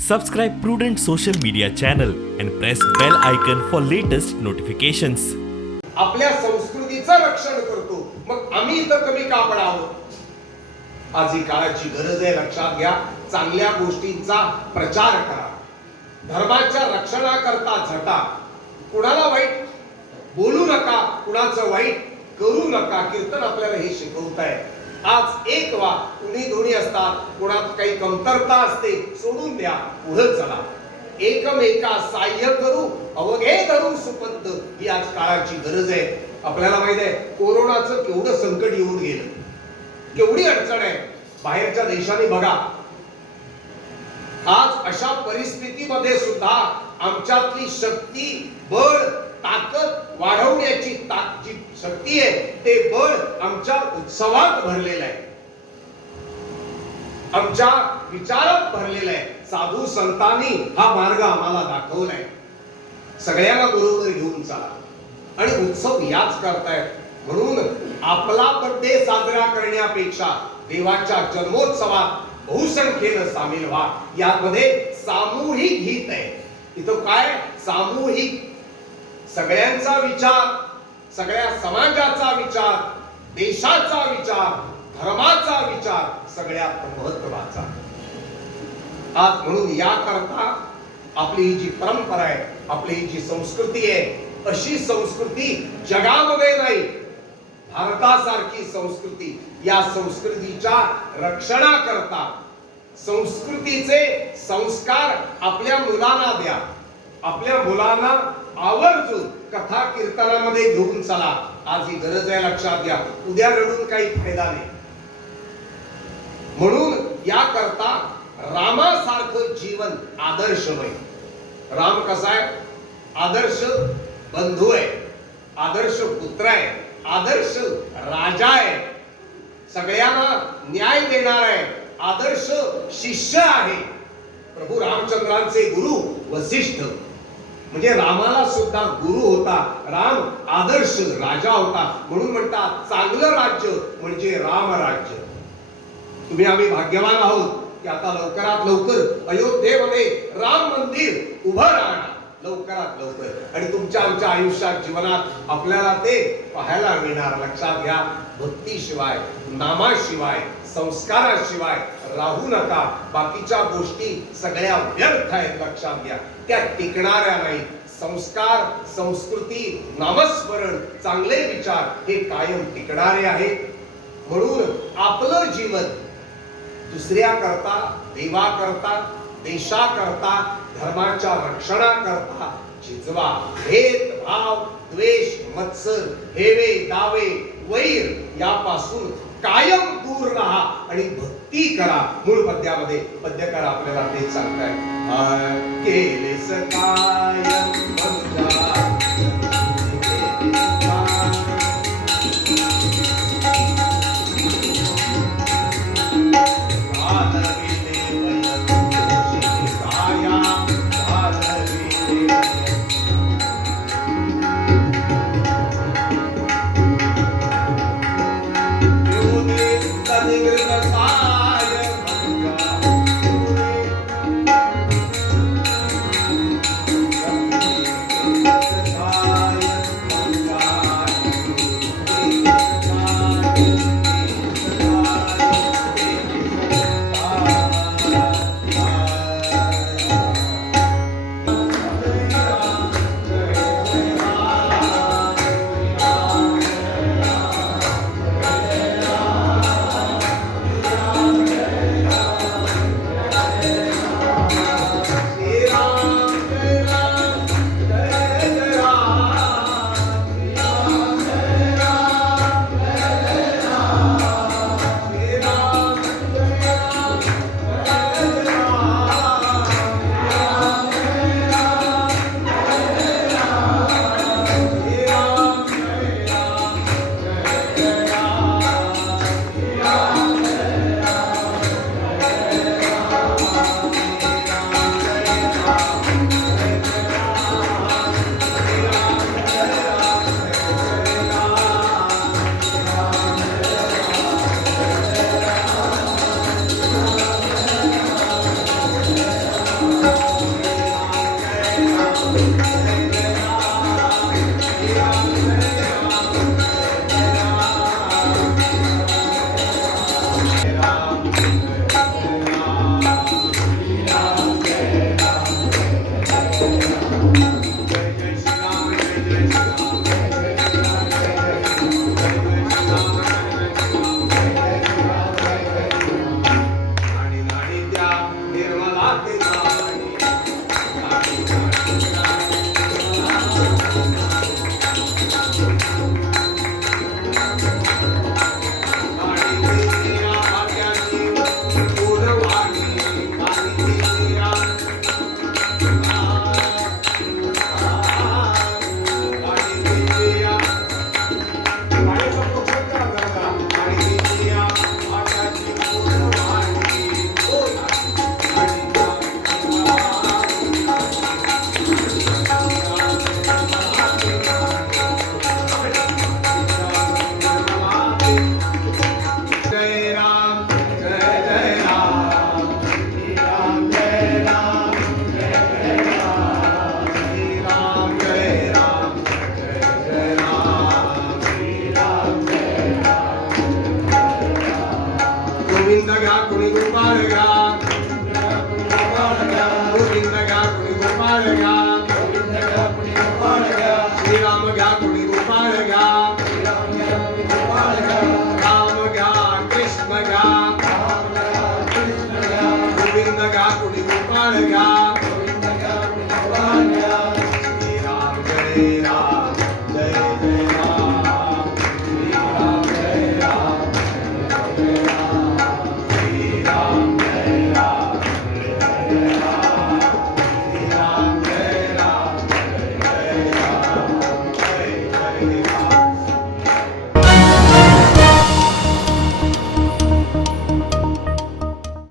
Subscribe Prudent Social Media channel and press bell icon for latest notifications. आपल्या संस्कृतीचं रक्षण करतो, मग आम्ही इथं कमी का पडावं? आज ही काळाची गरज आहे, लक्षात घ्या. चांगल्या गोष्टींचा प्रचार करा, धर्माच्या रक्षणाकरता झटा, कुणाला वाईट बोलू नका, कुणाचं वाईट करू नका. कीर्तन आपल्याला हे शिकवत आहे. आज एक वा कुणी दोन्ही असतात, कुणात काही कमतरता असते, सोडून द्या, पुढे चला. एकमेका सहाय्य करू, अवघे धरू सुपंत, ही आज काळाची गरज आहे. आपल्याला माहित आहे कोरोनाचं केवढं संकट येऊन गेलं, केवढी अडचण आहे. बाहेरच्या देशांनी बघा, आज अशा परिस्थितीमध्ये सुद्धा आमच्यातली शक्ती, बळ, ताकद वाढवण्याची जी शक्ती आहे, ते बळ आमच्या उत्सवात भरलेलं आहे, आमच्या विचारात भरलेलं आहे. साधू संतांनी हा मार्ग आम्हाला दाखवलाय. सगळ्यांना बरोबर घेऊन चला आणि उत्सव याच करतायत. म्हणून आपला बर्थडे साजरा करण्यापेक्षा देवाच्या जन्मोत्सवात बहुसंख्येनं सामील व्हा. यामध्ये सामूहिक हित आहे. इथं काय सामूहिक, सगळ्यांचा विचार, सगळ्या समाजाचा विचार, देशाचा विचार, धर्माचा विचार सगळ्यात महत्त्वाचा. आज म्हणून याकरता आपली ही जी परंपरा आहे, आपली ही जी संस्कृती आहे, अशी संस्कृती जगामध्ये नाही. भारतासारखी संस्कृती, या संस्कृतीच्या रक्षणाकरता संस्कृतीचे संस्कार आपल्या मुलांना द्या. आपल्या मुलांना आवर्जून कथा कीर्तनामध्ये घेऊन चला. आज ही गरज आहे, लक्षात घ्या. उद्या रडून काही फायदा नाही. म्हणून याकरता रामासारखं जीवन आदर्शमय. राम कसा आहे? आदर्श बंधू आहे, आदर्श पुत्र आहे, आदर्श राजा आहे, सगळ्यांना न्याय देणार आहे, आदर्श शिष्य आहे. प्रभू रामचंद्रांचे गुरु वसिष्ठ, म्हणजे रामाला सुद्धा गुरु होता. राम आदर्श राजा होता. म्हणून म्हणतात चांगलं राज्य म्हणजे राम राज्य. तुम्ही आम्ही भाग्यवान आहोत की आता लवकरात लवकर अयोध्येमध्ये राम मंदिर उभं राहणार, लवकरात लवकर. आणि तुमच्या आमच्या आयुष्यात, जीवनात आपल्याला ते पाहायला मिळणार. लक्षात घ्या, भक्तीशिवाय, नामाशिवाय, संस्काराशिवाय राहू नका. बाकीच्या गोष्टी सगळ्या व्यर्थ आहेत. लक्षात घ्या, त्या टिकणाऱ्या नाहीत. संस्कार, संस्कृती, नामस्मरण, चांगले विचार हे कायम टिकणारे आहेत. म्हणून आपलं जीवन दुसऱ्याकरता, देवाकरता, देशाकरता, धर्माच्या रक्षणाकरता झिजवा. भेदभाव, द्वेष, मत्सर, हेवे दावे, वैर यापासून कायम दूर राहा आणि भक्ती करा. मूळ पद्यामध्ये पद्यकार आपल्याला ते सांगताय. केलेस कायम जय राम जय जय राम श्री राम जय राम जय जय राम श्री राम जय राम जय जय राम श्री राम जय राम गोविंद घ्या कुणी गोपाळ घ्या गोविंद घ्या कुणी गोपाळ घ्या